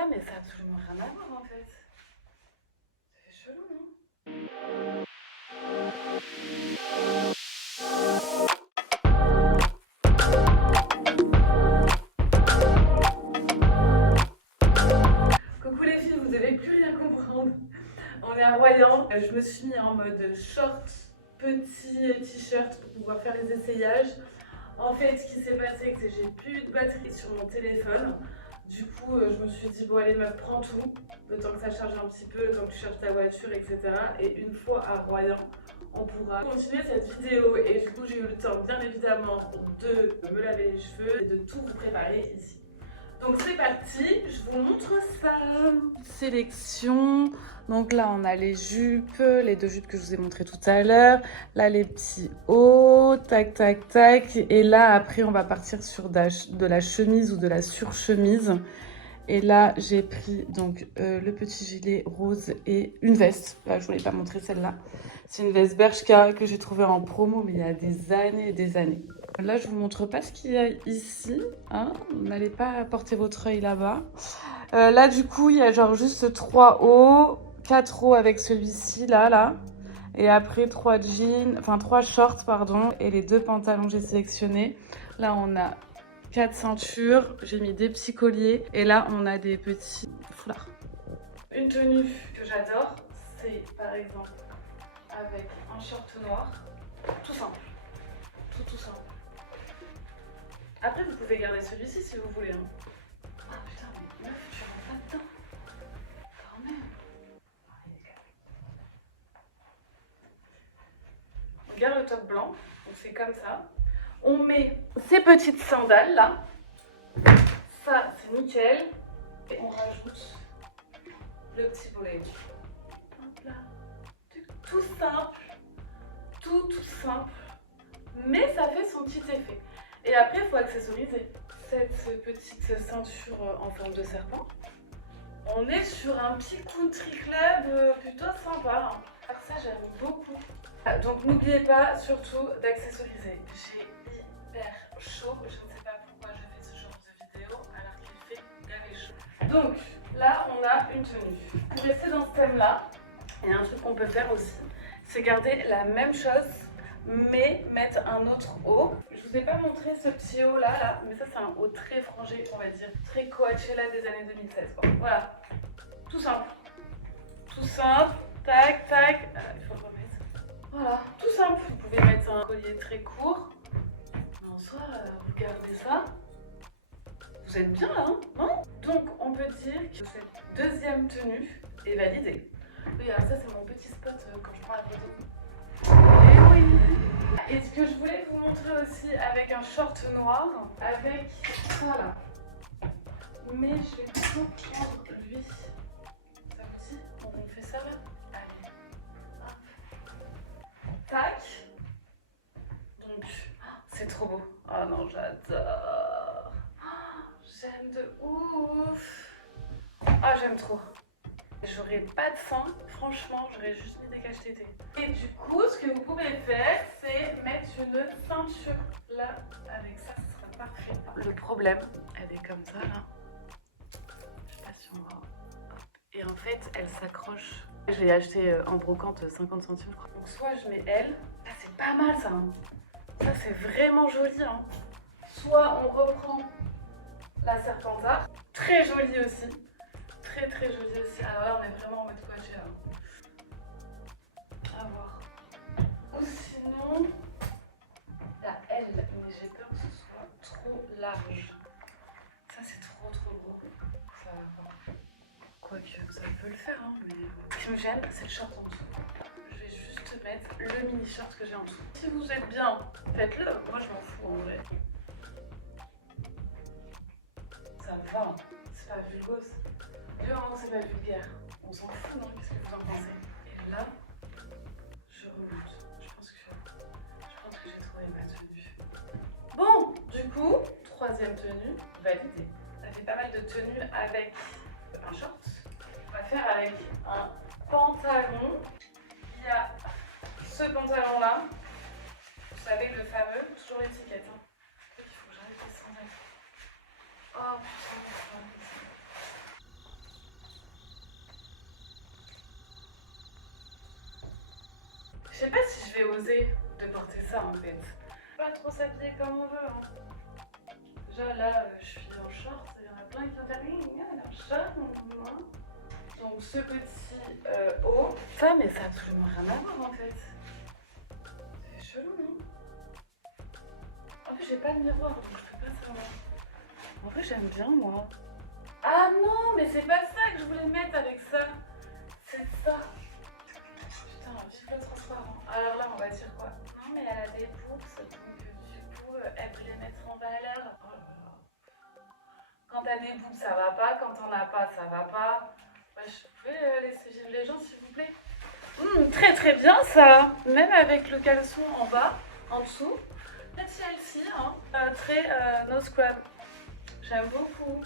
ça, mais ça a absolument rien à voir en fait. C'est chelou, non? Coucou les filles, vous devez plus rien comprendre. On est à Royan. Je me suis mis en mode short, petit t-shirt pour pouvoir faire les essayages. En fait, ce qui s'est passé, c'est que j'ai plus de batterie sur mon téléphone. Du coup, je me suis dit, bon allez meuf, prends tout, le temps que ça charge un petit peu, le temps que tu charges ta voiture, etc. Et une fois à Royan, on pourra continuer cette vidéo. Et du coup, j'ai eu le temps, bien évidemment, de me laver les cheveux et de tout vous préparer ici. Donc c'est parti, je vous montre ça. Sélection. Donc là on a les jupes, les deux jupes que je vous ai montrées tout à l'heure. Là les petits hauts, tac tac tac. Et là après on va partir sur de la chemise ou de la surchemise. Et là j'ai pris donc le petit gilet rose et une veste. Là je voulais pas montrer celle-là. C'est une veste Bershka que j'ai trouvée en promo mais il y a des années et des années. Là, je vous montre pas ce qu'il y a ici, hein. N'allez pas porter votre œil là-bas. Là, du coup, il y a genre juste 3 hauts, 4 hauts avec celui-ci, là. Et après, 3 jeans, enfin 3 shorts, pardon, et les 2 pantalons que j'ai sélectionnés. Là, on a 4 ceintures, j'ai mis des petits colliers, et là, on a des petits foulards. Une tenue que j'adore, c'est par exemple avec un short noir, tout simple, tout simple. Après, vous pouvez garder celui-ci si vous voulez. Hein. Ah putain, mais meuf, tu rentres pas dedans. Quand même. On garde le top blanc, on fait comme ça. On met ces petites sandales là. Ça, c'est nickel. Et on rajoute le petit volet. Hop là. Tout simple. Tout simple. Mais ça fait son petit effet. Et après, il faut accessoriser cette petite ceinture en forme de serpent. On est sur un petit country club plutôt sympa. Alors ça, j'aime beaucoup. Donc n'oubliez pas surtout d'accessoriser. J'ai hyper chaud. Je ne sais pas pourquoi je fais ce genre de vidéo alors qu'il fait gavé chaud. Donc là, on a une tenue. Pour rester dans ce thème-là, il y a un truc qu'on peut faire aussi. C'est garder la même chose mais mettre un autre haut. Je vous ai pas montré ce petit haut là, mais ça c'est un haut très frangé, on va dire, très Coachella des années 2016 quoi. Voilà, tout simple, tac tac, il faut le remettre. Voilà, tout simple. Vous pouvez mettre un collier très court, mais en soi, vous gardez ça, vous êtes bien là, hein, non? Donc on peut dire que cette deuxième tenue est validée. Regarde, ça c'est mon petit spot quand je prends la photo. Et oui. Et ce que je voulais vous montrer aussi avec un short noir, avec ça là. Mais je vais plutôt prendre lui. Ça vous dit? On fait ça là? Allez. Hop. Tac. Donc, c'est trop beau. Oh non, j'adore. J'aime de ouf. Ah, j'aime trop. J'aurais pas de faim, franchement, j'aurais juste mis des caches tétées. Et du coup, ce que vous pouvez faire, c'est mettre une ceinture là, avec ça, ce sera parfait. Le problème, elle est comme ça là. Je sais pas si on voit. Et en fait, elle s'accroche. Je l'ai acheté en brocante 50 centimes, je crois. Donc soit je mets elle. Ah, c'est pas mal ça. Hein. Ça, c'est vraiment joli. Hein. Soit on reprend la serpentard. Très jolie aussi. Très joli aussi. Alors là, on est vraiment en mode Coachella. À voir. Ou sinon, la L, mais j'ai peur que ce soit trop large. Ça, c'est trop gros. Ça va pas. Quoique, ça peut le faire, hein, mais ce qui me gêne, c'est le short en dessous. Je vais juste mettre le mini short que j'ai en dessous. Si vous êtes bien, faites-le. Moi, je m'en fous en vrai. Ça va, c'est pas vulgose. Du moment que c'est pas vulgaire, on s'en fout, non? Qu'est-ce que vous en pensez? Et là, je remonte. Je pense que j'ai trouvé ma tenue. Bon, du coup, troisième tenue validée. Ça fait pas mal de tenues avec un short. On va faire avec un pantalon. Il y a ce pantalon là. Vous savez, le fameux, toujours l'étiquette. Hein. Il faut que j'arrête les sandales. Oh putain, sais pas si je vais oser de porter ça en fait. Pas trop s'habiller comme on veut. Hein. Déjà là, je suis en short, il y en a plein qui vont faire elle est en short. Donc ce petit haut. Ça, mais ça a absolument rien à voir en fait. C'est chelou, non? En fait, j'ai pas de miroir donc je peux pas savoir. En vrai, j'aime bien moi. Ah non, mais c'est pas ça que je voulais mettre avec ça. C'est ça. Putain, vive le transparent. Alors là, on va dire quoi? Non, mais elle a des boobs, donc du coup, elle veut les mettre en valeur. Oh là là. Quand t'as des boobs, ça va pas. Quand t'en as pas, ça va pas. Ouais, je peux laisser vivre les gens, s'il vous plaît. Très très bien ça. Même avec le caleçon en bas, en dessous. Peut-être celle-ci, hein. Très no scrub. J'aime beaucoup.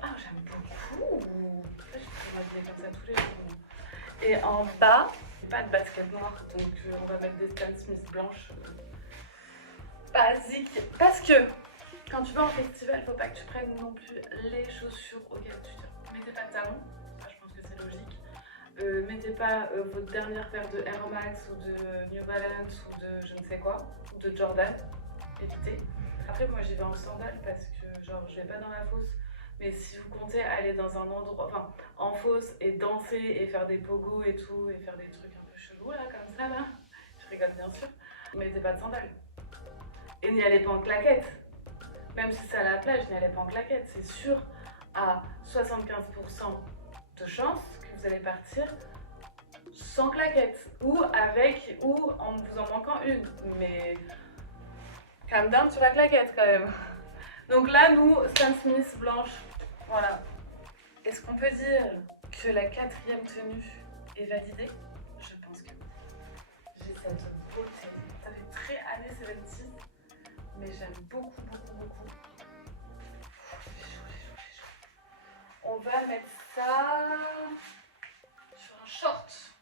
Ah, j'aime beaucoup. Je peux m'habiller comme ça tous les jours. Et en bas, pas de basket noire, donc on va mettre des Stan Smith blanches. Basique. Parce que quand tu vas en festival, faut pas que tu prennes non plus les chaussures auxquelles tu tiens. Mettez pas de talons, ça je pense que c'est logique. Mettez pas votre dernière paire de Air Max ou de New Balance ou de je ne sais quoi, ou de Jordan. Évitez. Après, moi j'y vais en sandales parce que genre je vais pas dans la fosse. Mais si vous comptez aller dans un endroit, enfin en fosse et danser et faire des pogos et tout, et faire des trucs un peu chelous là, comme ça là, je rigole bien sûr, mettez pas de sandales. Et n'y allez pas en claquettes. Même si c'est à la plage, n'y allez pas en claquettes. C'est sûr à 75% de chance que vous allez partir sans claquettes. Ou avec, ou en vous en manquant une. Mais calm down sur la claquette quand même. Donc là, nous, Stan Smith blanche, voilà. Est-ce qu'on peut dire que la 4e tenue est validée? Je pense que j'ai cette beauté. Ça fait très années 70, mais j'aime beaucoup, beaucoup, beaucoup. On va mettre ça sur un short.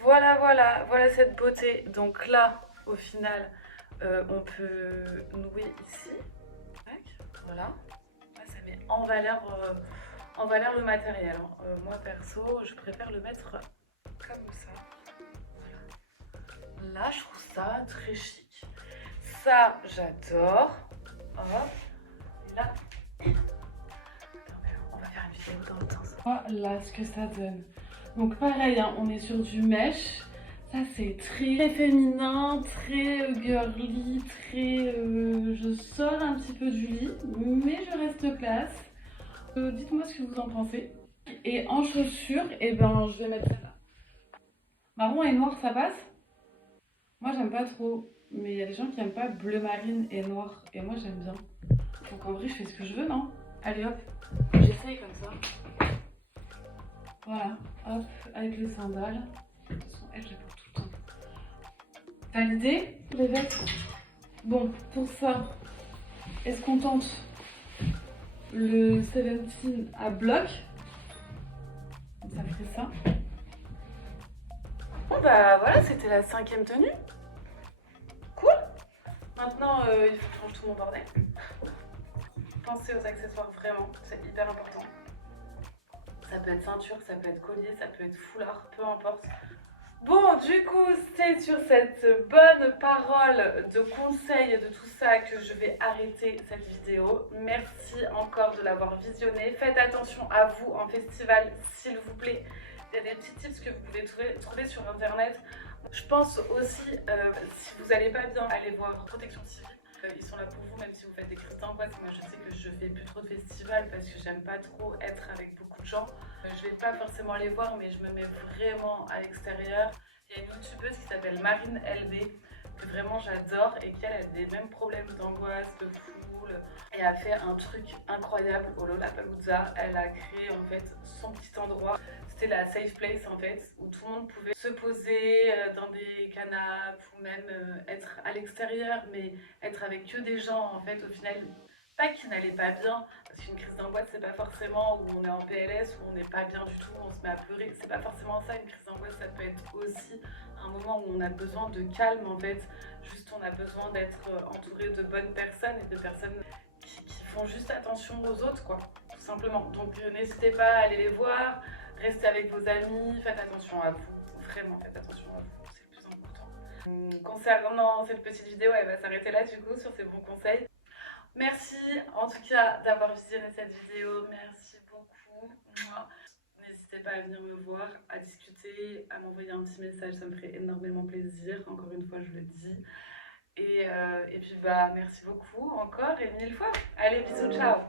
Voilà, voilà, voilà cette beauté. Donc là, au final, on peut nouer ici. Voilà, là, ça met en valeur le matériel. Moi perso, je préfère le mettre comme ça. Voilà. Là, je trouve ça très chic. Ça, j'adore. Hop. Et là, on va faire une vidéo dans le sens. Voilà ce que ça donne. Donc pareil, hein, on est sur du mesh. Ça c'est très féminin, très girly, très... je sors un petit peu du lit, mais je reste classe. Dites-moi ce que vous en pensez. Et en chaussures, eh ben, je vais mettre ça là. Marron et noir, ça passe? Moi j'aime pas trop, mais il y a des gens qui aiment pas bleu marine et noir, et moi j'aime bien. Donc en vrai je fais ce que je veux, non? Allez hop, j'essaye comme ça. Voilà, hop, avec les sandales. De toute façon, elle, je les porte tout le temps. Validé les vêtements. Bon, pour ça, est-ce qu'on tente le 17 à bloc? Ça fait ça. Bon bah voilà, c'était la 5e tenue. Cool. Maintenant, il faut que je range tout mon bordel. Pensez aux accessoires, vraiment, c'est hyper important. Ça peut être ceinture, ça peut être collier, ça peut être foulard, peu importe. Bon, du coup, c'est sur cette bonne parole de conseil de tout ça que je vais arrêter cette vidéo. Merci encore de l'avoir visionnée. Faites attention à vous en festival, s'il vous plaît. Il y a des petits tips que vous pouvez trouver sur internet. Je pense aussi, si vous n'allez pas bien, allez voir Protection Civile. Ils sont là pour vous, même si vous faites des crises d'angoisse. Moi, je sais que je fais plus trop de festivals parce que j'aime pas trop être avec beaucoup de gens. Je vais pas forcément les voir, mais je me mets vraiment à l'extérieur. Il y a une youtubeuse qui s'appelle Marine LB, que vraiment j'adore et qui elle a des mêmes problèmes d'angoisse, de foule. Et a fait un truc incroyable au Lollapalooza. Elle a créé en fait son petit endroit. C'était la safe place en fait, où tout le monde pouvait se poser dans des canapes ou même être à l'extérieur, mais être avec que des gens en fait au final, pas qui n'allaient pas bien, parce qu'une crise d'angoisse c'est pas forcément où on est en PLS, où on n'est pas bien du tout, on se met à pleurer, c'est pas forcément ça. Une crise d'angoisse ça peut être aussi un moment où on a besoin de calme en fait, juste on a besoin d'être entouré de bonnes personnes et de personnes qui font juste attention aux autres quoi, tout simplement. Donc n'hésitez pas à aller les voir. Restez avec vos amis, faites attention à vous, vraiment faites attention à vous, c'est le plus important. Concernant cette petite vidéo, elle va s'arrêter là du coup sur ces bons conseils. Merci en tout cas d'avoir visionné cette vidéo, merci beaucoup. N'hésitez pas à venir me voir, à discuter, à m'envoyer un petit message, ça me ferait énormément plaisir, encore une fois je le dis. Et puis bah merci beaucoup encore et 1000 fois. Allez, bisous, ciao.